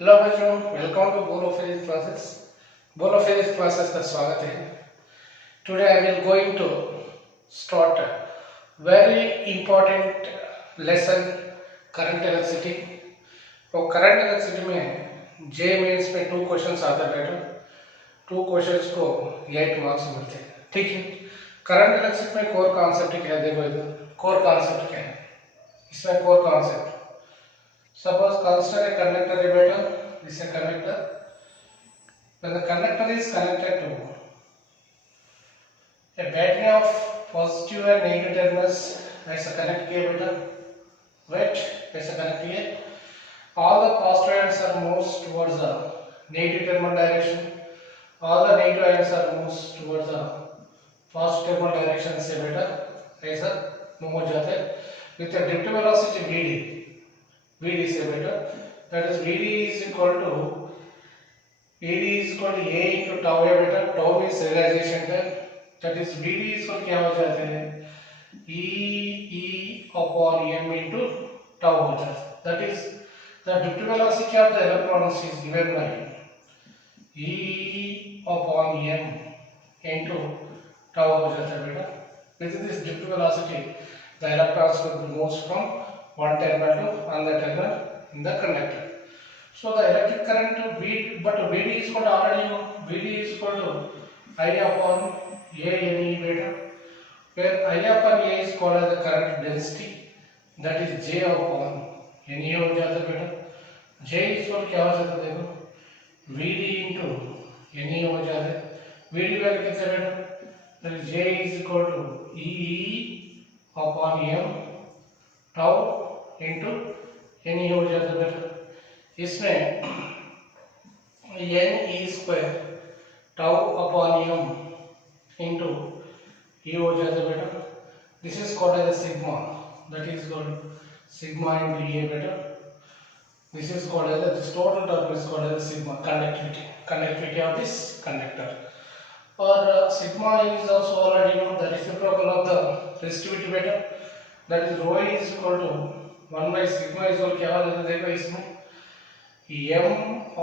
Hello बच्चों, welcome to Bolo physics classes. Bolo physics classes का स्वागत है। Today I will going to start very important lesson current electricity. तो current electricity में JEE mains में 2 questions आते हैं बेटा। 2 क्वेश्चंस को 8 मार्क्स मिलते हैं, ठीक है। करंट इलेक्ट्रिसिटी में कोर कॉन्सेप्ट क्या है, देखो इधर कोर कॉन्सेप्ट क्या है। इसमें core concept, suppose consider a conductor beta. This is a conductor. When the conductor is connected to a battery of positive and negative terminals, as a connect here beta, wait, as a connect here, all the positive ions are moves towards the negative terminal direction, all the negative ions are moves towards the positive terminal direction से beta ऐसा move हो जाते हैं with a depth velocity VD is a better, that is VD is equal to A into tau a better. Tau is realization time, that is VD is equal क्या हो जाते हैं E upon m into tau हो जाता है। that is the depth velocity of the electrons is given by E upon m into tau हो जाता है बेटा। with this depth velocity the electrons will be moves from one terminal to another terminal in the conductor. So the electric current V, but Vd is equal to already know, Vd is equal to I upon A Ne beta, where I upon A is called as the current density, that is J upon Ne हो जाता है बेटा। J is equal क्या हो जाता है देखो Vd into Ne हो जाता है। Vd वैल्यू कितना बेटा, that is J is equal to E upon m tau into Ne हो जाता है बेटा। इसमें n e square tau upon m into e हो जाता है बेटा। This is called as sigma, that is called sigma into e बेटा। this is called as this total term is called as sigma, conductivity of this conductor, or sigma is also already known, the reciprocal of the resistivity beta, that is rho is equal to 1 by sigma is equal क्या हो जाता है देखो इसमें m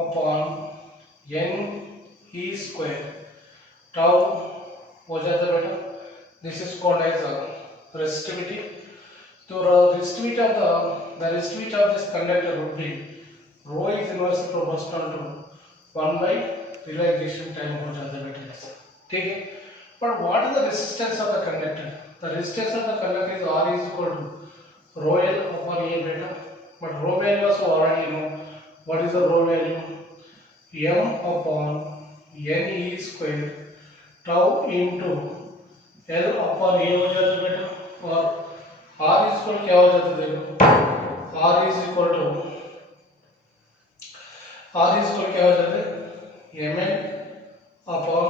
upon n e square tau हो जाता है बेटा। this is called as resistivity. तो resistivity of the resistivity of this conductor would be rho is inversely proportional to 1 by realization time हो जाता है बेटा ऐसा, ठीक है। but what is the resistance of the conductor? The resistance of the conductor is R is equal to rho L upon A beta, but rho value also already know. What is the rho value? M upon n e square tau into L upon A हो जाता है बेटा, और R is equal क्या हो जाता है देखो R is equal क्या हो जाता है mn upon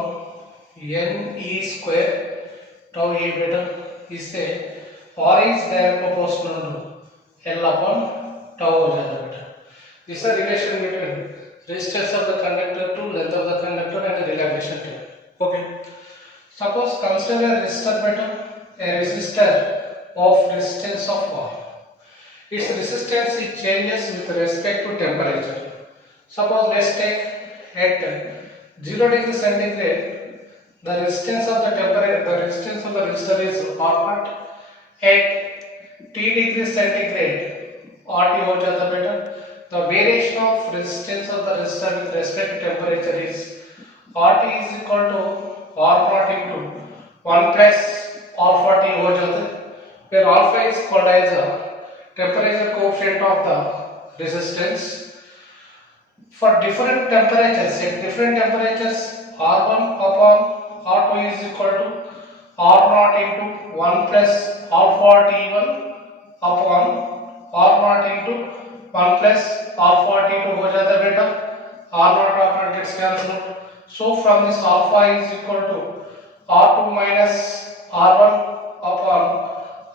n e square tau A बेटा। इससे R is direct proportional to L upon tau हो जाता है बेटा। This is a relation between resistance of the conductor to length of the conductor and the relaxation time. Okay. Suppose consider a resistor beta, a resistor of resistance of R. Its resistance it changes with respect to temperature. Suppose let's take at 0 degree centigrade, the resistance of the resistor is R0. At T degree centigrade, RT हो जाता बेटा। The variation of resistance of the resistor with respect to temperature is RT is equal to R0 into 1 plus R40 हो जाता है, where alpha is called as a temperature coefficient of the resistance. For different temperatures, at different temperatures, R1 upon R2 is equal to R0 into 1 plus R41 upon R0 into 1 plus R42 हो जाता है बेटा। R0 R0 gets cancelled. So from this alpha is equal to R2 minus R1 upon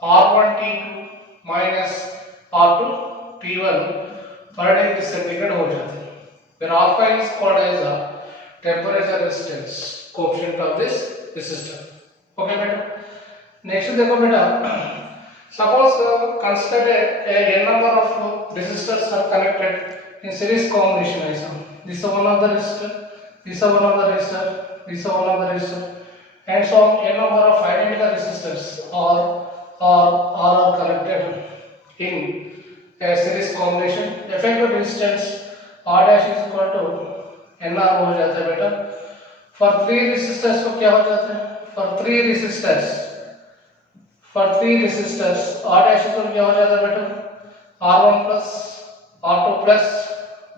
R1 T2 minus R2 T1 per degree centigrade हो जाता है, where alpha is called as a temperature resistance coefficient of this resistor. Okay बेटा। Next देखो बेटा, suppose consider a n number of resistors are connected in series combination ऐसा this is one of the resistor, this is one of the resistor, this is one of the resistor, and so on n number of identical resistors are connected in a series combination. Effective resistance R dash is equal to NR हो जाता है बेटा. For 3 resistors को क्या हो जाता है? For 3 resistors R dash is क्या हो जाता है बेटा? R1 plus R2 plus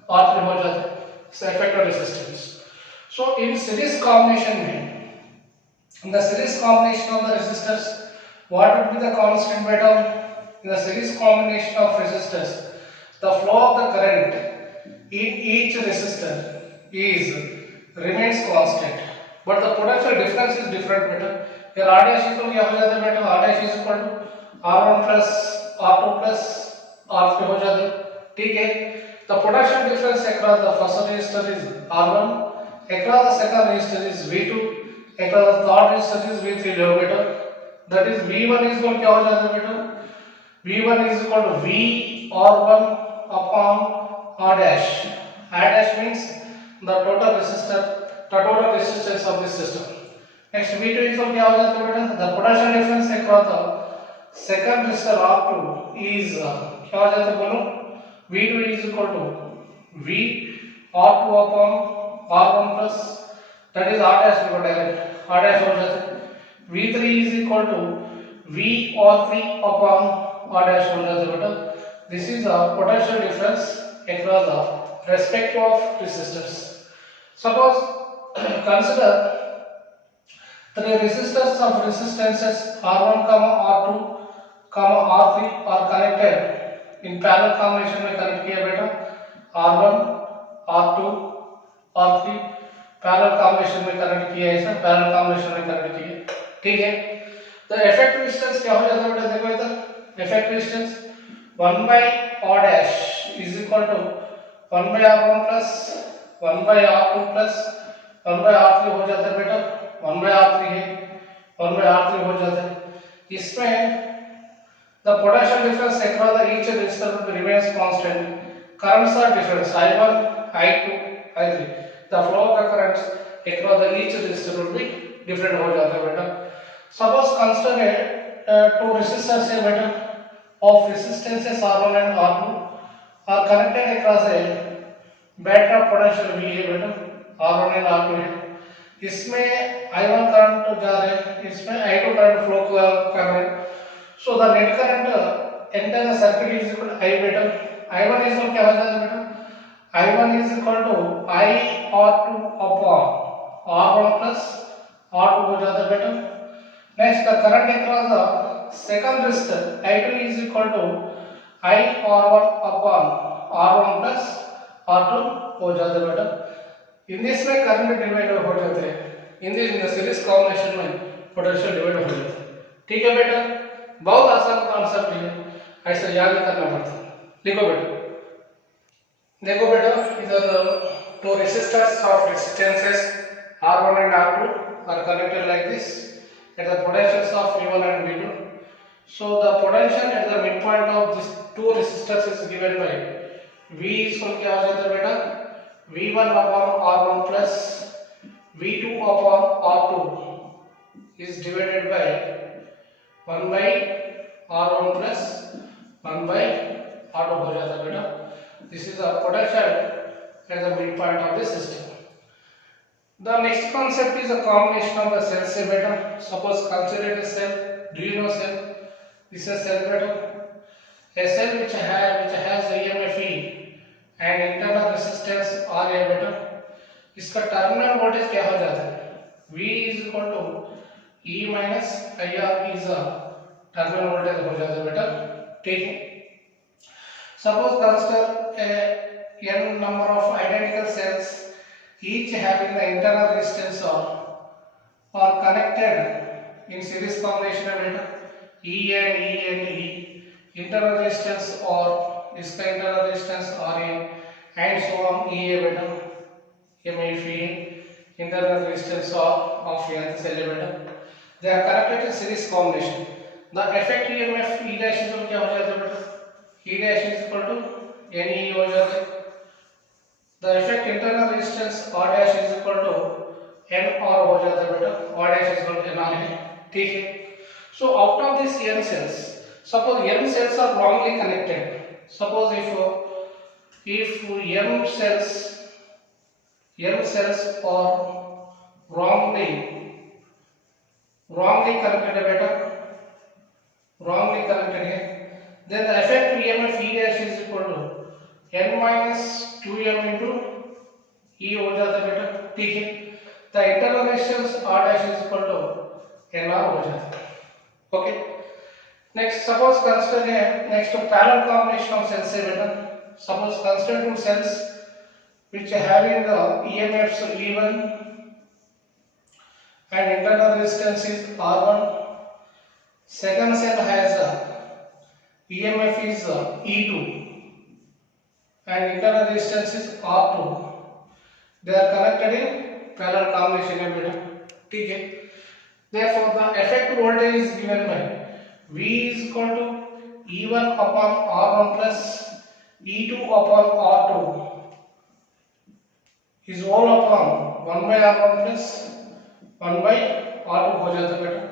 R3 हो जाता है. So effective resistance. So in series combination में, in the series combination of the resistors, what would be the constant beta? In the series combination of resistors, the flow of the current in each resistor remains constant, but the potential difference is different beta. Here R dash equal क्या हो जाता है बेटा? R dash is equal to R1 plus R2 plus R3 हो जाता है. ठीक है. The potential difference across the first resistor is R1, across the second resistor is V2, across the third resistor is V3 लो बेटा. That is V1 is equal क्या हो जाता है बेटा? V1 is equal to V R1 upon R dash. R dash means the total resistance of this system. Next V2 is equal क्या हो जाता है बेटा? The potential difference across the second resistor R2 is क्या हो जाता है बोलो? V2 is equal to V R2 upon R1 plus, that is R dash equal direct R dash हो जाता है. V3 is equal to V R3 upon R dash हो जाता है बेटा. This is the potential difference across the respective of resistors. Suppose consider three resistors of resistances R1, R2, R3 are connected in parallel combination में connect किया बेटा. R1, R2, R3 parallel combination में connect किया है. ऐसा parallel combination में connect किया. ठीक है. तो इफेक्टिव रेजिस्टेंस क्या हो जाता है बेटा? देखो इधर effective resistance 1 by R dash is equal to 1 by R1 plus 1 by R2 plus 1 by R3 हो जाता है बेटा. 1 by R3 है, 1 by R3 हो जाता है. इसमें the potential difference across the each resistor remains constant. Currents are different, I1, I2, I3. The flow of the currents across the each resistor will be different हो जाता है बेटा. Suppose consider two resistors है बेटा of resistances R1 and R2 are connected across a better potential V है बेटा. R1 and R2 है. इसमें I1 करंट जा रहा है, इसमें I2 करंट फ्लो कर रहा है. So the net current enter the circuit is equal to I beta. I1 is equal क्या हो जाता है बेटा? I1 is equal to I R2 upon R1 plus R2 हो जाता है बेटा. Next the current across the second resistor I2 is equal to I R1 upon R1 plus R2 हो जाता है बेटा. In this way current divide हो जाते हैं. In the series combination में potential डिवाइड हो जाता है. ठीक है बेटा. बहुत आसान कॉन्सेप्ट है, ऐसे याद ही करना पड़ता है. लिखो बेटा. देखो बेटा इधर two resistors of resistances R1 and R2 are connected like this at the potentials of V1 and V2. So the potential at the midpoint of these two resistors is given by V is equal क्या हो जाता है बेटा? V1 upon R1 plus V2 upon R2 is divided by 1 by R1 plus 1 by R2 हो जाता है बेटा. This is the potential at the midpoint of the system. The next concept is a combination of the cells से बेटा. Suppose consider a cell. Do you know cell? This is a cell बेटा. A cell which has EMF E and internal resistance RA बेटा. इसका terminal voltage क्या हो जाता है? V is equal to E minus IR is a terminal voltage हो जाता है बेटा. ठीक है. Suppose consider a n number of identical cells each having the internal resistance are connected in series combination of बेटा. E and E internal resistance और इसका internal resistance RA and so on E है बेटा. ये मैं internal resistance of nth cell है बेटा. They are connected in series combination. The effective EMF E dash is क्या हो जाता है बेटा? E dash is equal to NE हो जाता है. the effect internal resistance R dash is equal to n R हो जाता है बेटा, R dash is equal to n R है, ठीक है. So out of these n cells, suppose n cells are wrongly connected. Suppose if n cells are wrongly connected है बेटा, wrongly connected है, then the effective EMF E dash is equal to n minus 2m into E हो जाता है बेटा, ठीक है. The internal resistance R dash is equal to NR हो जाता है. Okay. Next, suppose consider here next to parallel combination of cells है बेटा. Suppose consider two cells which are having the EMFs E1 and internal resistance is R1. Second cell has a EMF is E2 and internal resistance is R2. They are connected in parallel combination है बेटा, ठीक है. Therefore the effective voltage is given by V is equal to E1 upon R1 plus E2 upon R2 is all upon 1 by R1 plus 1 by R2 हो जाता है बेटा.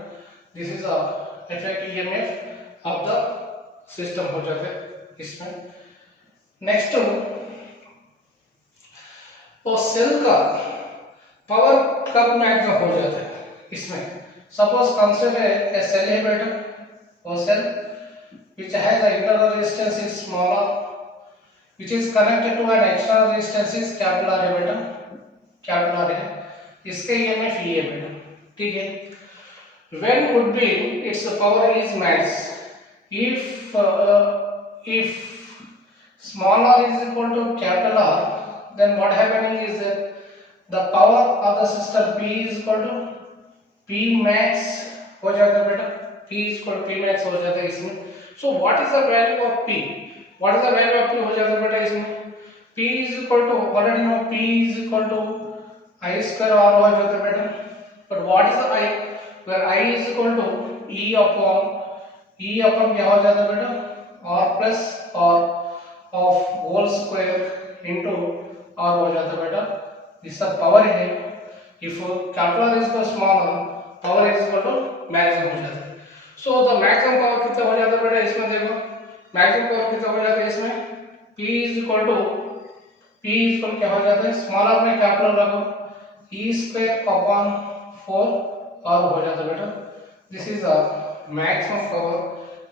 This is the effective EMF of the system हो जाता है इसमें. Next तो cell का पावर कब मैक्सिमम हो जाता है इसमें. सपोज कंसिडर ए सेल है बेटा, और cell which has the internal resistance is smaller which is connected to an external resistance is capital R है बेटा, capital R है, इसके EMF E है बेटा, ठीक है. when would be its power is max if small r is equal to capital R, then what happening is that the power of the system P is equal to P max हो जाता है बेटा, P is equal to P max हो जाता है इसमें. So what is the value of P? What is the value of P हो जाता है बेटा इसमें. P is equal to already know P is equal to I square R हो जाता है बेटा. But what is the I? Where I is equal to E upon क्या हो जाता है बेटा, R plus R of whole square into R हो जाता है बेटा. इसका पावर है, if capital R is equal to small r, power is equal to maximum हो जाता है. So the maximum power कितना हो जाता है बेटा इसमें, देखो maximum power कितना हो जाता है इसमें. P is equal to क्या हो जाता है, स्मॉल r में कैपिटल रखो, E square upon 4 R हो जाता है बेटा. This is the maximum power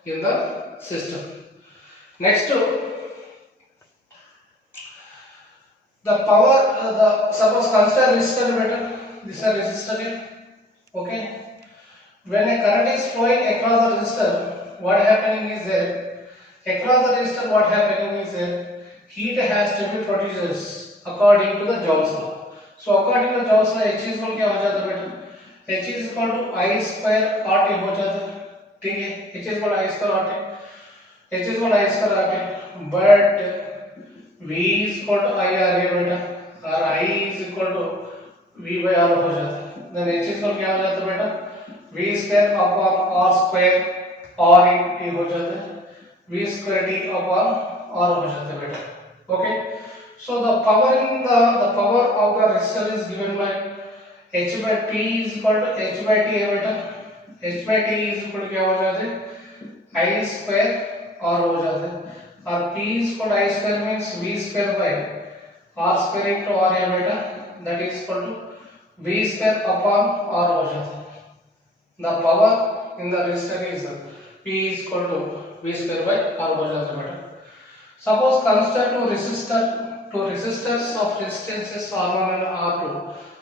in the system. Next the power suppose consider resistor better, this is a resistor here, okay. When a current is flowing across the resistor, what happening is that across the resistor what happening is that heat has to be produced according to the Joule's law. So according to Joule's law H is equal क्या हो जाता है बेटा, H is equal to I square RT हो जाता है, ठीक है. H is equal to I square RT, but V is equal to I R है बेटा, और I is equal to V by R हो जाता है. Then H is equal क्या हो जाता है बेटा, V square upon R square R into T हो जाता है, V square T upon R हो जाता है बेटा, okay. So the power of the resistor is given by H by P is equal to H by T है बेटा. H by T is equal to क्या हो जाता है, I square R हो जाता है, और P is equal to I square means V square by R square into R है बेटा, that is equal to V square upon R हो जाता है. The power in the resistor is P is equal to V square by R हो जाता है बेटा. Suppose consider two resistors of resistances R1 and R2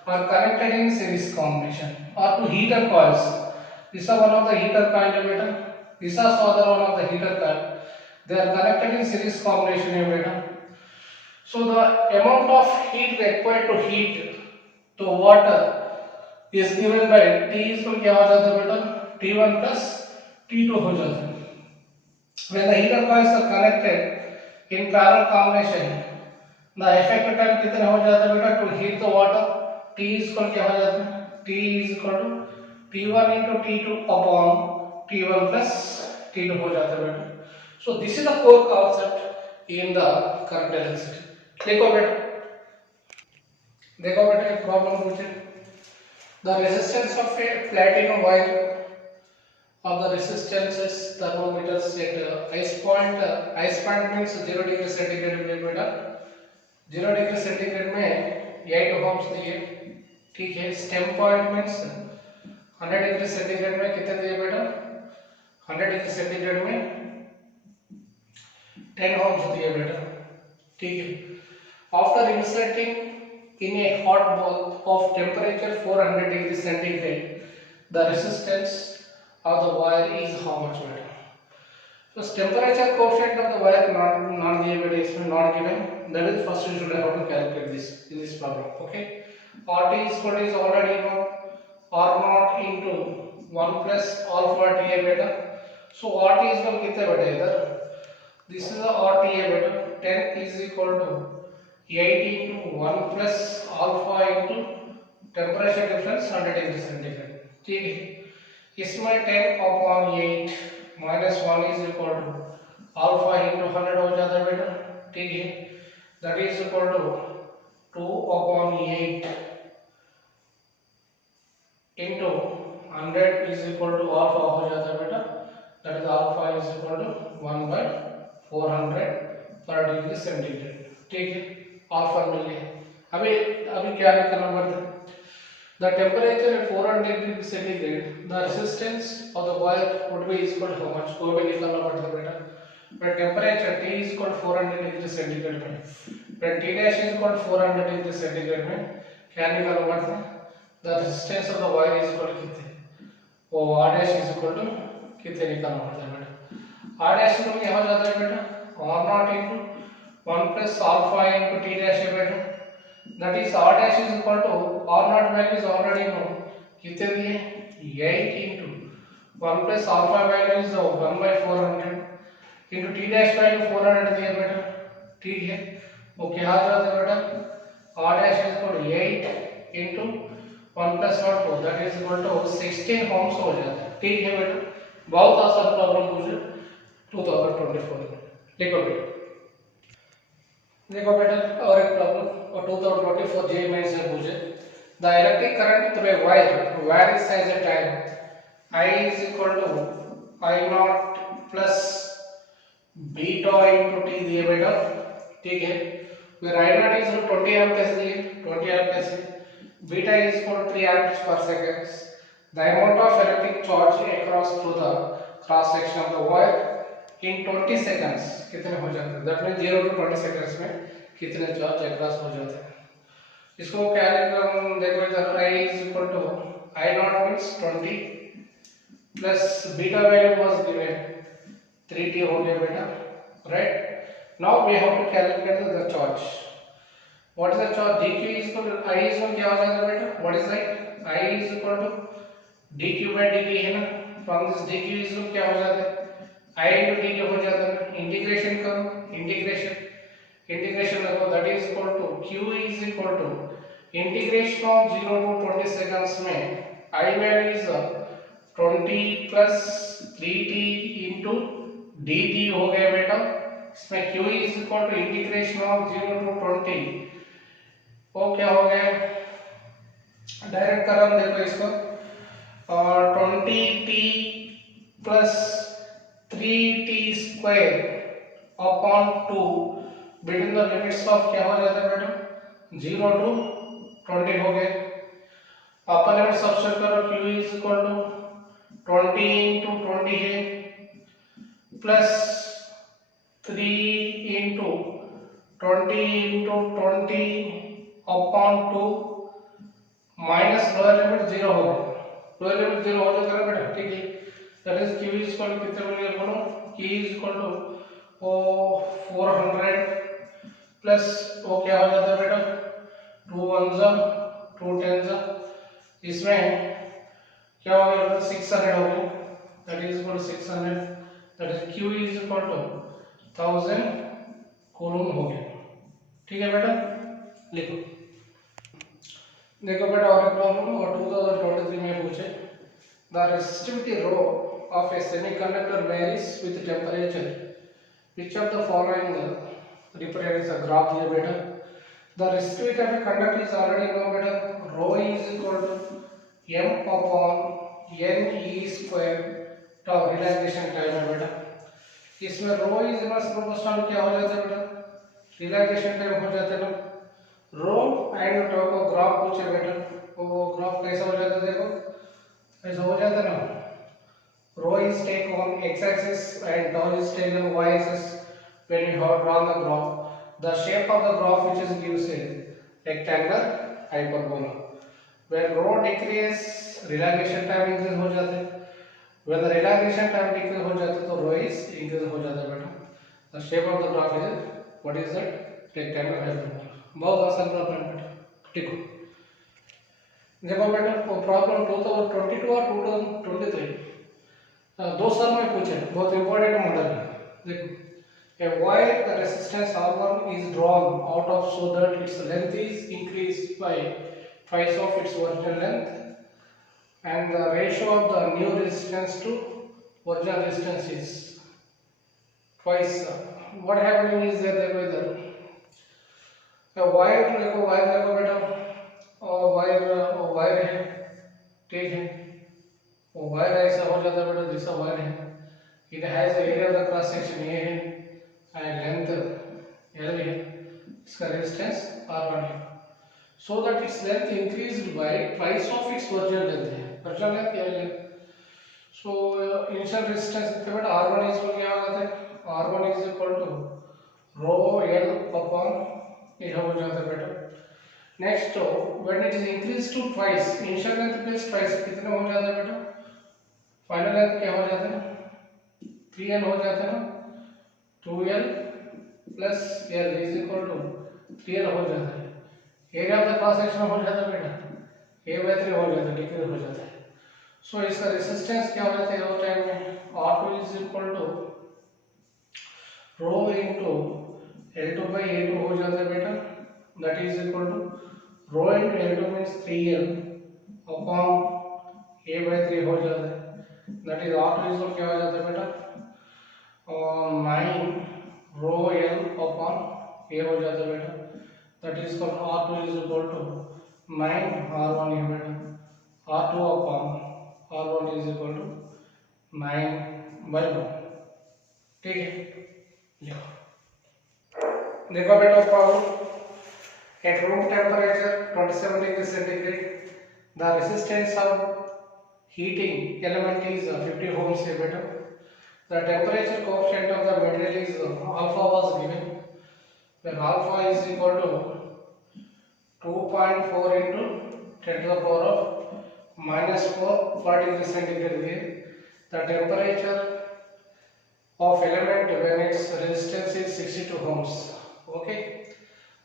are connected in series combination, or two heater coils. This is one of the heater coil है बेटा, this is other one of the heater coil. They are connected in series combination है बेटा. So the amount of heat required to heat to water is given by T is equal क्या हो जाता है बेटा, T1 plus T2 हो जाता है. When the heater coils are connected in parallel combination, the effective time कितना हो जाता है बेटा, to heat the water T is equal क्या हो जाता है, T is equal to T1 into T2 upon T1 plus T2 हो जाता है बेटा. So this is the core concept in the current electricity. देखो बेटा, देखो बेटा एक प्रॉब्लम पूछे, the resistance of A platinum wire of the resistances thermometers at ice point means 0 degree centigrade में बेटा 0 डिग्री सेंटीग्रेड में 8 ohms दिए, ठीक है। Stem point means 100 degree centigrade में कितने दिए बेटा, 100 डिग्री सेंटीग्रेड में 10 ohms दिए बेटा, ठीक है। After inserting in A hot ball of temperature 400 degree centigrade the resistance of the wire is how much better. So temperature coefficient of the wire not given, is not given. That is first you should have to calculate this in this problem. Okay. RT is what is already known. R naught into 1 plus alpha TA beta. So RT is equal कितने beta इधर? This is the RTA beta. 10 is equal to 8 into 1 plus alpha into temperature difference 100 degree centigrade. ठीक है। इसमें 10 upon 8 minus 1 is equal to alpha into 100 हो जाता है बेटा, ठीक है। that is equal to 2 upon 8 into 100 is equal to alpha हो जाता है बेटा, that is alpha is equal to 1 by 400 per degree centigrade, ठीक है। alpha मिल गया। अभी क्या निकालना पड़ता है, the temperature at 400 degree centigrade, the resistance of the wire would be equal to how much? वो भी निकालना पड़ता है बेटा। When temperature T is equal to 400 degree centigrade में, when T dash is equal to 400 degree centigrade में क्या निकालना पड़ता है? The resistance of the wire is equal to कितने? वो R dash is equal to कितने निकालना पड़ता है बेटा? R dash तो क्या हो जाता है बेटा? R naught into 1 plus alpha into T dash है बेटा। That is R dash is equal to R naught value is already known. कितने दिए? 8 into 1 plus alpha value is 1 by 400 into T dash value 400 दिया बेटा, ठीक है। वो क्या आ जाता है बेटा? R dash is equal to 8 into 1 plus 1 that is equal to 16 ohms हो जाता है, ठीक है बेटा। बहुत आसान प्रॉब्लम पूछे 2024 में। देखो बेटा और एक प्रॉब्लम और 2024 जेईई मेंस में पूछे, the electric current through a wire varies as a time I is equal to I naught plus beta into T दिए बेटा, ठीक है। where I naught is 20 amperes दिए, 20 amperes है, beta is equal to 3 amps per second, the amount of electric charge across through the cross section of the wire in 20 seconds कितने हो जाते हैं, दैट मींस 0 to 20 seconds में कितने charge across हो जाते हैं। इसको क्या लिखा हम देखो इधर I is equal to I naught means 20 plus beta value was given 3t हो गया बेटा, right? Now we have to calculate the charge. What is the charge? dq is equal to I is equal क्या हो जाता है बेटा, what is that? I is equal to dq by dt है ना, from this dq is equal क्या हो जाता है, I into dt हो जाता है। इंटीग्रेशन करो, इंटीग्रेशन रखो, that is equal to q is equal to integration of 0 to 20 seconds में I value is 20 plus 3t into dt हो गया बेटा। इसमें q is equal to integration of 0 to 20 वो क्या हो गया, डायरेक्ट कर हम देखो इसको, 20t plus 3t square upon 2 between the limits of क्या हो जाता है बेटा, 0 to 20 हो गए। अपर लिमिट सब्स्टिट्यूट करो, q is equal to 20 into 20 है plus 3 into 20 into 20 upon 2 minus lower limit 0 हो गया, लोअर लिमिट 0 हो जाएगा ना बेटा, ठीक है। That is q is equal to कितने मिलेगा बोलो, q is equal to 400 plus वो क्या हो जाता है बेटा, 2 1 जा 2 10 जा, इसमें क्या हो गया, 600 हो गया, that is equal to 600, that is q is equal to 1000 coulomb हो गया, ठीक है बेटा। लिखो देखो बेटा और एक प्रॉब्लम और 2023 में पूछे, the resistivity rho of a semiconductor varies with temperature, which of the following represents a graph दिया बेटा। The resistivity of a conductor is already known better. Rho is equal to m upon n e square tau relaxation time है बेटा. इसमें रो is inverse proportional क्या हो जाता है बेटा, रिलैक्सेशन टाइम हो जाता है ना. रो एंड टाउ को ग्राफ पूछे बेटा, वो ग्राफ कैसा हो जाता है देखो, ऐसा हो जाता है ना. Rho is taken on x-axis and tau is taken on y-axis when you have drawn the graph. The shape of the graph which is gives a rectangular hyperbola. When rho decrease, relaxation time increase हो जाता है. When the relaxation time decrease हो जाता है तो rho is increase हो जाता है बेटा. The shape of the graph is what is that? Rectangular hyperbola. बहुत आसान प्रॉब्लम है बेटा. ठीक हो. देखो बेटा प्रॉब्लम 2022 और 2023 दो साल में पूछे, बहुत इंपॉर्टेंट मॉडल है. देखो, a wire the resistance R1 is drawn out of so that its length is increased by twice of its original length and the ratio of the new resistance to original resistance is twice. What happening is that देखो इधर wire देखो बेटा, और wire है, ठीक है. वो wire ऐसा हो जाता है बेटा, जैसा वायर है, it has area of the cross section ये है एंड लेंथ एल है, इसका रेजिस्टेंस R1 है. So that its length increased by twice of its original length है, ओरिजिनल लेंथ एल है. सो इनिशियल रेजिस्टेंस कितना बेटा R1 इज इक्वल क्या होता है, R1 is equal to rho L upon ये हो जाता है बेटा. Next when it is increase to twice, initial length plus twice कितना हो जाता है बेटा, फाइनल लेंथ क्या हो जाता है 3l हो जाता है ना. 2l plus l is equal to 3l हो जाता है. Area of the cross section हो जाता है बेटा a/3 हो जाता है, डिक्रीज हो जाता है. सो इसका रेजिस्टेंस क्या हो जाता है वो टाइम में, R2 is equal to rho into L2/A2 हो जाता है बेटा. That is equal to rho into L2 means 3l upon a/3 हो जाता है. दैट इज R2 इज क्या हो जाता है बेटा 9 रो l अपॉन a हो जाता है बेटा. That is called R2 is equal to 9 R1 है बेटा. R2 upon R1 is equal to 9/1. ठीक है, देखो बेटा problem. At room temperature 27 degrees centigrade, the resistance of heating element is 50 ohms है बेटा. The temperature coefficient of the material is alpha was given, when alpha is equal to 2.4 into 10 to the power of -4 per degree centigrade है. The temperature of element when its resistance is 62 ohms. Okay.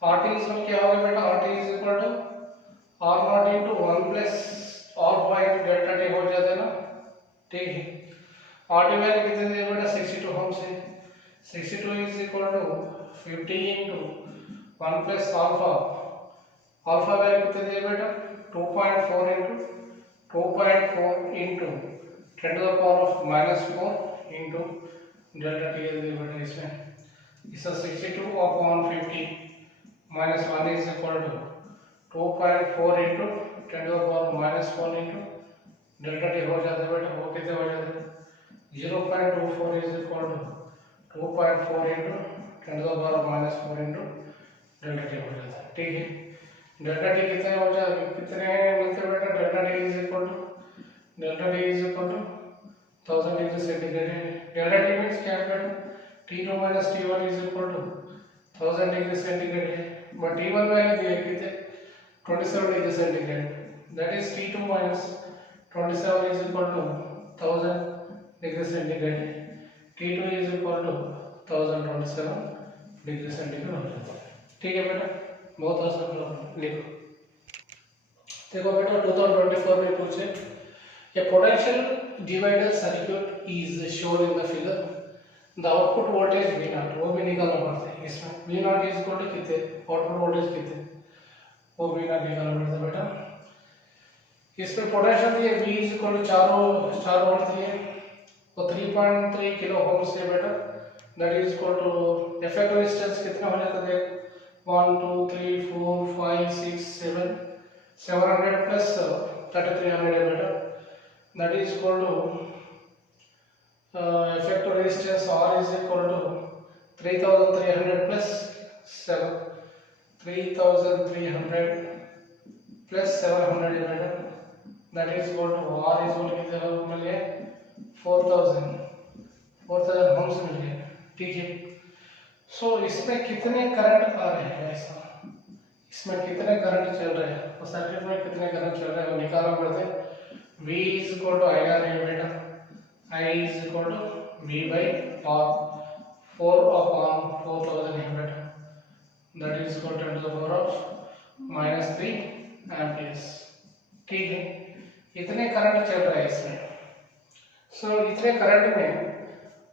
RT is क्या होगा बेटा, RT is equal to R0 into 1 plus alpha into delta T हो जाता है ना. ठीक है, RT वैल्यू कितने दिए बेटा 62 ohms है. 62 is equal to 50 into 1 plus alpha value कितने दिए बेटा 2.4 into 10 to the power of -4 into delta T दिए बेटा. इसमें इसका 62 upon 50 minus 1 is equal to 2.4 into 10 to the power -1 into delta T हो जाता है बेटा. वो कितने हो जाते हैं 0.24 is equal to 2.4 into 10 to the power -4 into delta T हो जाता है. ठीक है, delta T कितने हो जाते कितने मिलते बेटा, delta T is equal to 1000 degree centigrade है. delta T means क्या है बेटा, T2 minus T1 is equal to 1000 degree centigrade है. but T1 वैल्यू दिया कितने 27 degree centigrade. that is T2 minus 27 is equal to 1000 degree centigrade. T2 is equal to 1027 degree centigrade हो जाता है. ठीक है बेटा, बहुत आसान प्रॉब्लम. लिखो देखो बेटा 2024 में पूछे a potential divider circuit is shown in the figure. the output voltage V0 वो भी निकालना पड़ता है. इसमें V0 is equal to कितने, आउटपुट वोल्टेज कितने, वो V0 निकालना पड़ता है बेटा. इसमें पोटेंशियल दिए V is equal to 4 volt दिए और 3.3 किलो ओम से बेटा. That is equal to effective resistance कितना हो जाता है 1 2 3 4 5 6 7 700 plus 3300 है बेटा, that is equal to effective resistance R is equal to 3300 plus 7 3300 plus 700 है बेटा, that is equal to R is equal to कितने मिल गए 4000 होम्स मिल गए, ठीक है। सो इसमें कितने करंट आ रहे हैं ऐसा, इसमें कितने करंट चल रहे हैं और सर्किट में कितने करंट चल रहे हैं वो निकालना पड़ता है। V is equal to IR है बेटा, I is equal to V by R 4 upon 4000 है बेटा, that is equal to 10 to the power of -3 amperes, ठीक है। इतने करंट चल रहा है इसमें। सो इतने करंट में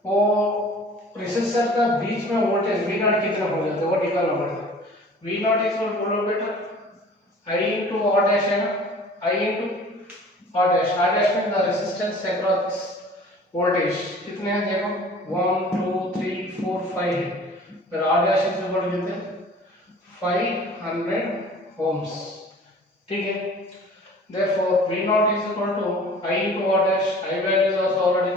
वो रेसिस्टर का बीच में वोल्टेज V नॉट कितना हो जाता है वो निकालना पड़ता है। V नॉट इज बोलो बेटा I into R dash है ना, I into R dash में द रेसिस्टेंस अक्रॉस वोल्टेज कितने हैं देखो 1 2 3 4 5 है, फिर R dash is equal to कितने 500 ohms, ठीक है। therefore V naught is equal to I into R dash, I value is also already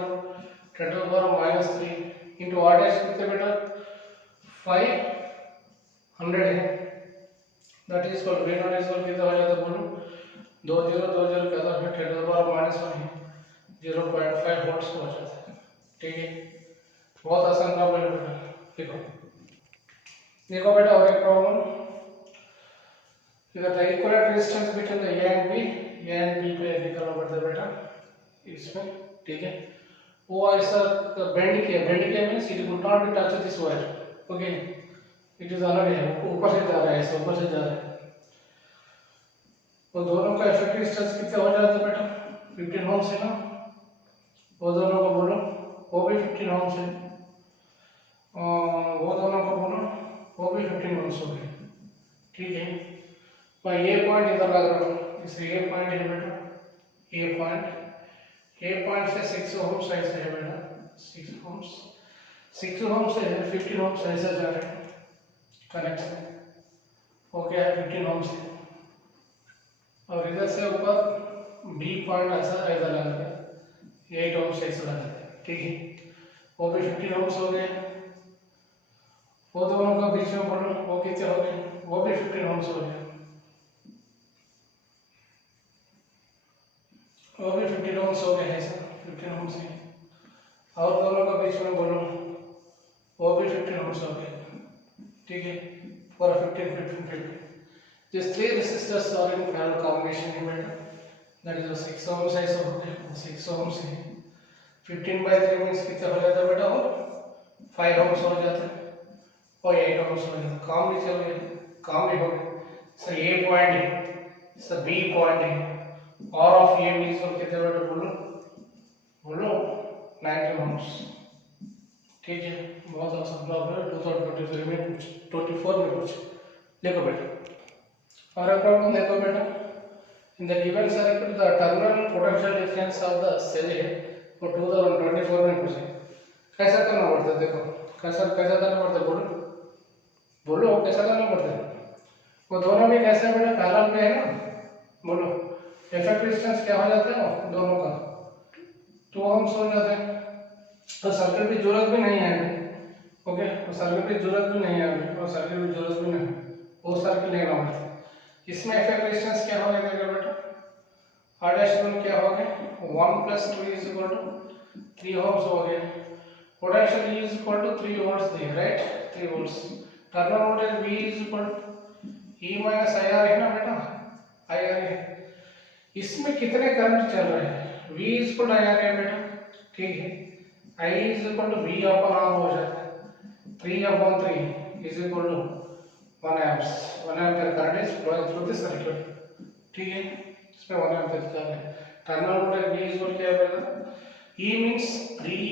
10 to the power -3 into R dash कितने बेटा 500 है, that is equal V naught is equal कितना हो जाता है बोलो 20 क्या था फिर 10 to the power -1 है 0.5 वोल्ट्स हो जाता है, ठीक है। बहुत आसान प्रॉब्लम है बेटा। देखो बेटा और एक प्रॉब्लम, इधर the equivalent resistance between the A and B पे निकालना पड़ता है बेटा इसमें, ठीक है। वो ऐसा बेंड किया means it would not be touch this wire, okay, it is already ऊपर से जा रहा है, ऐसे ऊपर से जा रहा है। वो दोनों का इफेक्टिव रेजिस्टेंस कितना हो जाता है बेटा 15 ओम है ना, वो दोनों को बोलो वो भी 15 ओम है, वो दोनों को बोलो वो भी 15 ओम हो गए, ठीक है। पर ये पॉइंट इधर लग रहा है, इसे ये पॉइंट है बेटा, ये पॉइंट से 6 ओम ऐसे है बेटा, 6 ओम से 15 ओम ऐसे जा रहे हैं कनेक्शन, ओके है 15 ओम से, और इधर से ऊपर बी पॉइंट ऐसा इधर लगा है 8 ओम से ऐसा लगा है, ठीक है। वो भी 15 ओम हो गए, वो दोनों का बीच में बोलो वो कितने हो गए, वो भी 15 ओम हो गए, वो भी 15 ओम्स हो गए हैं सर, 15 ओम्स है, और दोनों का बीच में बोलो वो भी 15 ओम्स हो गए, ठीक है। For 15 15 15 this 3 resistors are in parallel combination है बेटा, दैट इज 6 ओम्स ऐसे हो गए, 6 ओम्स है 15/3 मींस कितना हो जाता है बेटा, और 5 ओम्स हो जाता है और 8 ओम्स हो जाता है, काम भी चल गया, काम भी हो गया। सर ये पॉइंट है, सर बी पॉइंट है, और ऑफ ये भी इसको कितने बेटा बोलो 19 ओम्स, ठीक है। बहुत आसान प्रॉब्लम है, 2023 में कुछ 24 में कुछ देखो बेटा। और एक प्रॉब्लम देखो बेटा, in the given circuit the terminal potential difference of the cell है वो 2024 में कुछ है, कैसा करना पड़ता है देखो, कैसा करना पड़ता है बोलो कैसा करना पड़ता है। वो दोनों भी कैसे बेटा पैरेलल पे है ना, बोलो इफेक्टिव रेजिस्टेंस क्या हो जाता है दोनों का 2 ओम्स हो जाते हैं, तो सर्किट की जरूरत भी नहीं है, ओके, तो सर्किट की जरूरत भी नहीं है, और सर्किट की जरूरत भी नहीं, वो सर्किट लेना पड़ता है। इसमें इफेक्टिव रेजिस्टेंस क्या हो जाएगा बेटा, R डैश क्या हो गया 1 + 2 = 3 ओम्स हो गया, पोटेंशियल E = 3 वोल्ट्स दिया, right, 3 volts. Terminal voltage V = E - IR है ना बेटा, IR है। इसमें कितने करंट चल रहे हैं, V = IR है बेटा, ठीक है। I = V/R हो जाता है, 3/3 = 1 amps, 1 ampere current is flowing through the circuit, ठीक है। इसमें 1 ampere चल रहा है। टर्मिनल वोल्टेज V = क्या होगा, E means 3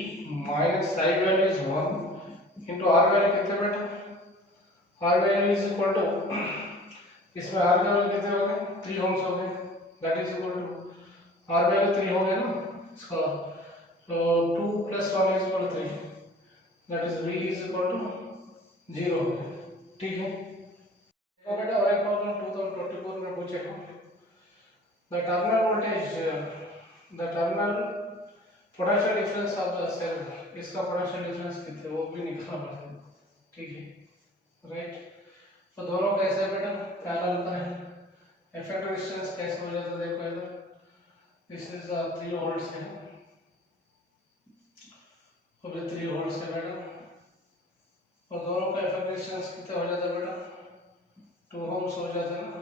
minus I value is 1 into R value कितने बेटा, R value is equal to इसमें R value कितने हो गए 3 ohms हो गए, that is equal to R value 3 हो गया ना इसका, so 2 + 1 = 3, that is V is equal to 0, ठीक है। तो बेटा और एक प्रॉब्लम 2024 में पूछे हो the terminal voltage the terminal potential difference of the cell इसका पोटेंशियल डिफरेंस कितने वो भी निकालना पड़ता है ठीक है राइट। तो दोनों कैसे है बेटा पैरेलल पर है इफेक्टिव डिस्टेंस कैसे हो जाता है देखो इधर दिस इज 3 वोल्ट्स है और ये 3 वोल्ट्स है बेटा और दोनों का इफेक्टिव डिस्टेंस कितना हो जाता है बेटा 2 ओम्स हो जाता है ना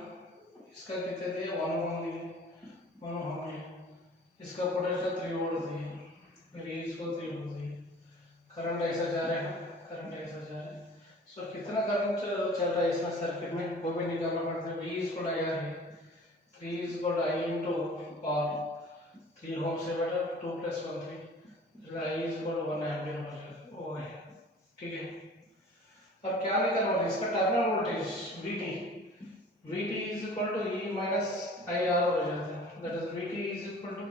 इसका कितने दिए 1 ओम दिए 1 ओम दिए इसका पोटेंशियल 3 वोल्ट दिए फिर ये इसको 3 वोल्ट दिए करंट ऐसा जा रहा है करंट ऐसा जा रहा है सो कितना करंट चल रहा है इसमें सर्किट में वो भी निकालना पड़ता है V इक्वल आई आर है 3 इक्वल आई इनटू और 3 ओम से बेटा 2 + 1 3 आई इक्वल 1 एम्पीयर वो है ठीक है। अब क्या निकालना है इसका terminal voltage VT is equal to E minus IR हो जाता है that is VT is equal to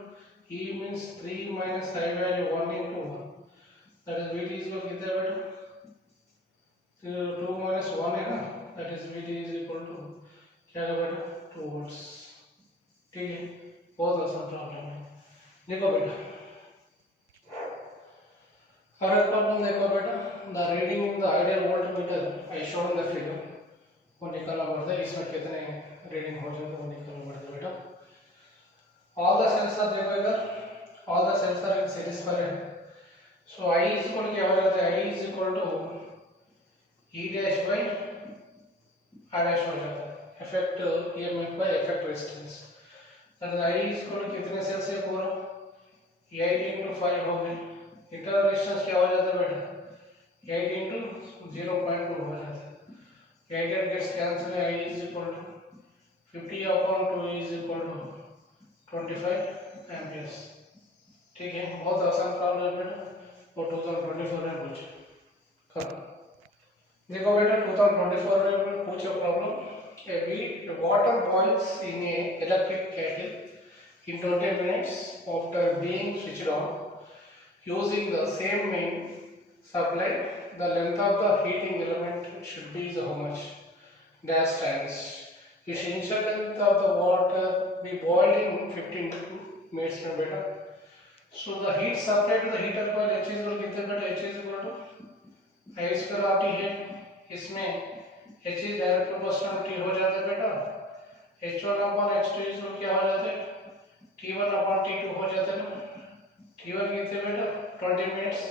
E means 3 minus I value 1 into 1 that is VT is equal कितना है बेटा 2 minus 1 है ना that is VT is equal to क्या है बेटा 2 volts ठीक है बहुत आसान प्रॉब्लम है देखो बेटा और एक प्रॉब्लम देखो बेटा the reading in the ideal voltmeter I showed in the figure वो निकालना पड़ता है इसमें कितने रीडिंग हो जाए तो वो निकालना पड़ता है बेटा ऑल द सेल्स आर देखो इधर all the cells are in series पर है सो I इज इक्वल क्या हो जाता है I is equal to E dash by R dash हो जाता है effect EMF by effect resistance that I is equal कितने सेल्स है पूरा 8 into 5 हो गए इंटरनल रेजिस्टेंस क्या हो जाता है बेटा 8 into 0.2 हो जाता है 8 gets cancelled I is equal to 50 upon 2 is equal to 25 amperes ठीक है बहुत आसान प्रॉब्लम है बेटा और 2024 में पूछे करो देखो बेटा 2024 में पूछे problem a water boils in a electric kettle in 20 minutes after being switched on using the same main supply the length of the heating element should be how much dash times its initial length of the water be boiled in 15 minutes में बेटा so the heat supplied to the heater coil H is equal कितने बेटा H is equal to I square RT है इसमें H is direct proportional T हो जाता है बेटा H1 upon H2 is equal क्या हो जाता है T1 upon T2 हो जाता है ना T1 कितने बेटा 20 minutes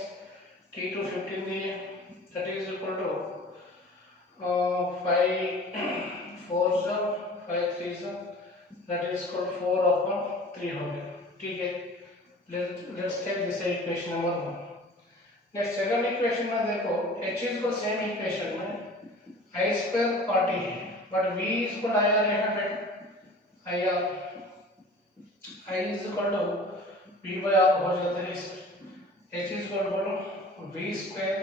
T2 15 दिए that is equal to 5 4 5 3 that is equal to 4 upon 3 हो गया ठीक है let's take this equation number 1 next second equation में देखो H is equal same equation में I square RT है but V is equal IR है ना बेटा IR I is equal to V by R हो जाता है इस H is equal to V square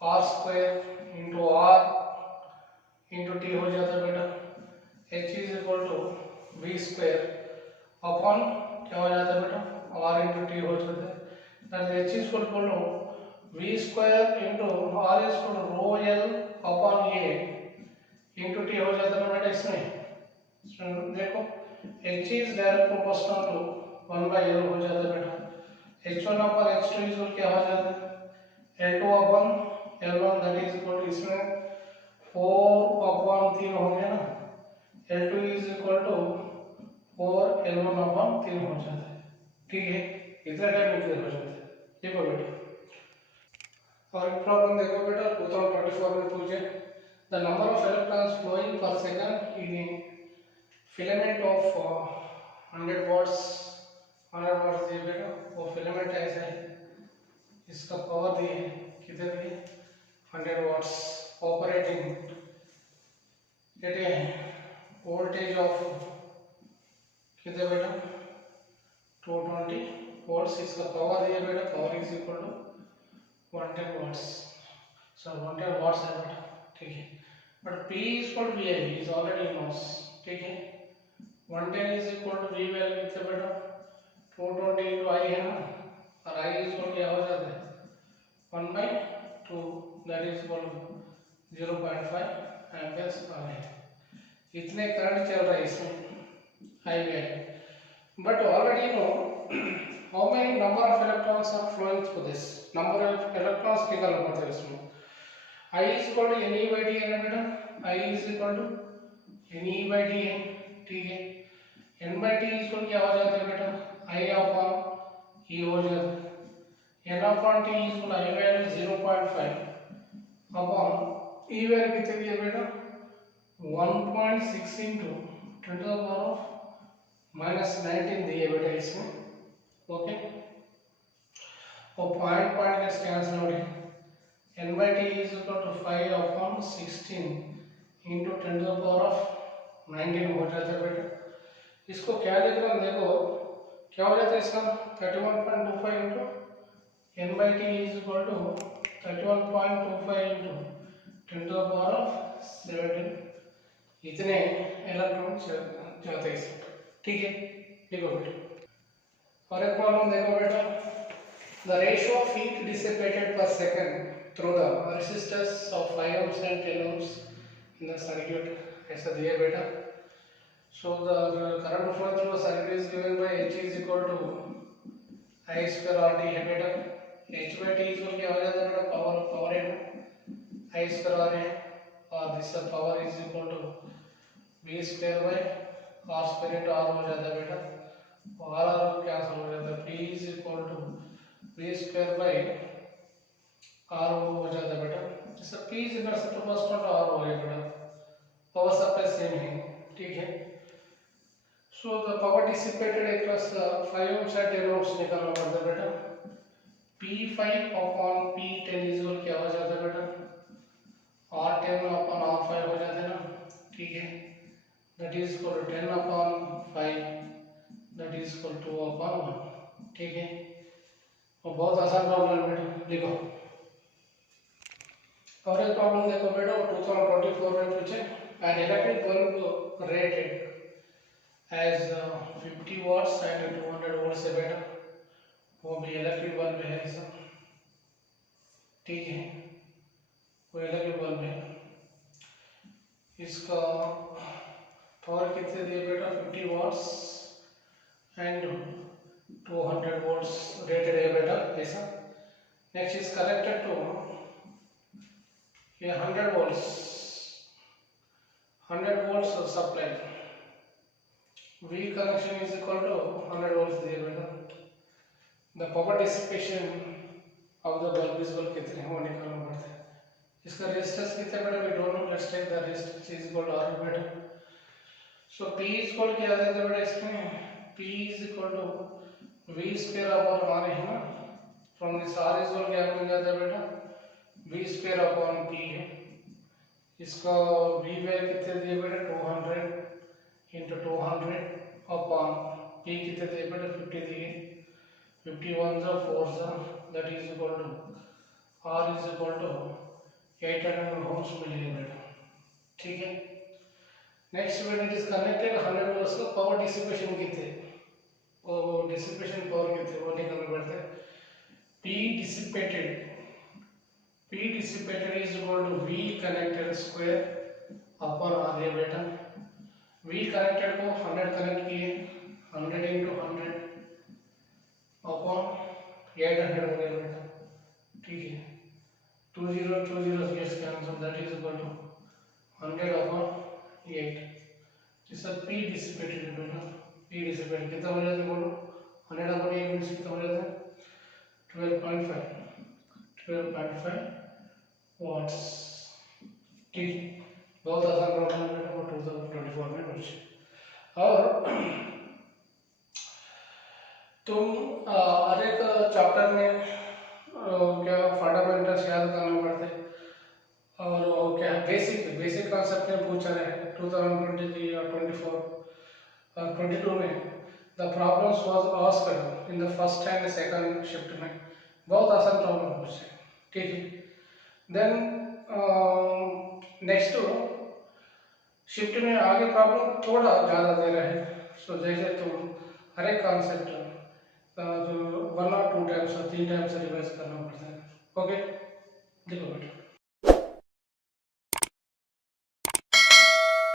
R square into R into T हो जाता है बेटा H is equal to V square upon क्या हो जाता है बेटा R into T हो जाता है that H is equal to V square into R is equal to rho L upon A into T हो जाता है बेटा इसमें देखो H is direct proportional to 1 by L हो जाता है बेटा H1 upon H2 is equal क्या हो जाता है L2 upon L1 that is equal to इसमें 4 upon 3 हो गया ना L2 is equal to 4 L1 upon 3 हो जाता है ठीक है इतना टाइम क्लियर हो जाता है देखो बेटा और एक प्रॉब्लम देखो बेटा 2024 में पूछे the number of electrons flowing per second in a filament of 100 watts 100 watts दिए बेटा वो फिलामेंट ऐसा है इसका पावर दिए कितने दिए 100 watts operating at a voltage of कितने बेटा 220 volts इसका पावर दिया बेटा power is equal to 110 watts so 110 watts है बेटा ठीक है but P is equal to VI is already knows ठीक है 110 is equal to V value कितने बेटा 220 into I है ना और I is equal क्या हो जाता है 1 by 2 that is equal to 0.5 amperes per minute इतने करंट चल रहा है इसमें highway, but already know how many number of electrons are flowing through this, number of electrons निकालना पड़ता है इसमें। I is equal to NE by D है ना बेटा, I is equal to NE by D है, ठीक है। N by T is equal क्या हो जाता है बेटा, I upon E हो जाता है। N upon T is equal I value 0.5 upon E value कितने दिए बेटा, 1.6 into 10 to the power of -19 दिए बेटा इसमें, ओके। और पॉइंट का कैंसिल हो गया, n by t is equal to 5 upon 16 into 10 to the power of 19 हो जाता है बेटा। इसको क्या लिख रहा हूँ देखो, क्या हो जाता है इसका 31.25 into n by t is equal to 31.25 into 10 to the power of 17, इतने इलेक्ट्रॉन जाते हैं इसमें, ठीक है। देखो बेटा और एक प्रॉब्लम देखो बेटा, the ratio of heat dissipated per second through the resistors of 5 ohms and 10 ohms in the circuit, ऐसा दिया बेटा। So the current flow through the circuit is given by H is equal to I square R D है बेटा। H by T is क्या हो जाता है बेटा, पावर है ना, I स्क्वायर R है, और this power is equal to V square by R square into R हो जाता है बेटा, और R कैंसिल हो जाता है, P is equal to V square by R हो जाता है बेटा। जैसे P is equal to first term R हो गया बेटा, पावर सप्लाई सेम है, ठीक है। So the power dissipated across 5 ohms and 10 ohms निकालना पड़ता है बेटा। P5 upon P10 is equal क्या हो जाता है बेटा, R10 अपॉन R5 हो जाता है ना, ठीक है। that is equal to 10 upon 5, that is equal to 2 upon 1, ठीक है। और बहुत आसान प्रॉब्लम है बेटा, लिखो। और एक प्रॉब्लम देखो बेटा, 2024 में पूछे, an electric bulb rated as 50 watts and 200 volts है बेटा, वो भी इलेक्ट्रिक बल्ब है ऐसा, ठीक है। वो इलेक्ट्रिक बल्ब है, इसका पावर कितने दिए बेटा, 50 वाट्स एंड 200 वोल्ट्स रेटेड है बेटा ऐसा। नेक्स्ट इज कनेक्टेड टू ये 100 volts supply, V connection is equal to 100 volts दिए बेटा। The power dissipation of the bulb is equal कितने हैं वो निकालना पड़ता है। इसका रेजिस्टेंस कितना बेटा, we don't know, let's take the resistance is equal to R बेटा। सो P इज इक्वल क्या आ जाता है बेटा इसमें, P is equal to V square upon R है ना, from this R is equal to बन जाता है बेटा, V स्क्वायर अपॉन P है। इसका V वैल्यू कितने दिए बेटा, 200 into 200 अपॉन P कितने दिए बेटा, 50 दिए, 51 जा 4 जा, that is equal to R is equal to 800 ohms मिलेगा बेटा, ठीक है। Next when it is connected 100 volts का पावर डिसिपेशन कितने, वो डिसिपेशन पावर कितने वो निकालना पड़ता है। P dissipated is equal to V connected square upon R है बेटा। V कनेक्टेड को 100 कनेक्ट किए, 100 into 100 अपॉन 800 हो गया बेटा, ठीक है। 2 gets cancelled, that is equal to 100 upon 8। जैसा P डिसिपेटेड है बेटा, P डिसिपेटेड कितना हो जाता है बोलो, 100 upon 8 मीन्स कितना हो जाता है, 12.5 वाट्स, ठीक। बहुत आसान प्रॉब्लम है बेटा, वो 2024 में पूछे। और तुम हर एक चैप्टर में क्या फंडामेंटल्स याद करना पड़ते हैं, और क्या बेसिक कॉन्सेप्ट में पूछा है 2023 और 24 और 22 में। The problems was asked in the first and second shift में, बहुत आसान प्रॉब्लम पूछे, ठीक है। देन नेक्स्ट शिफ्ट में आगे प्रॉब्लम थोड़ा ज़्यादा दे रहे हैं। सो जैसे तुम हर एक कॉन्सेप्ट 1 or 2 टाइम्स और 3 टाइम्स रिवाइज करना पड़ता है, ओके। देखो बेटा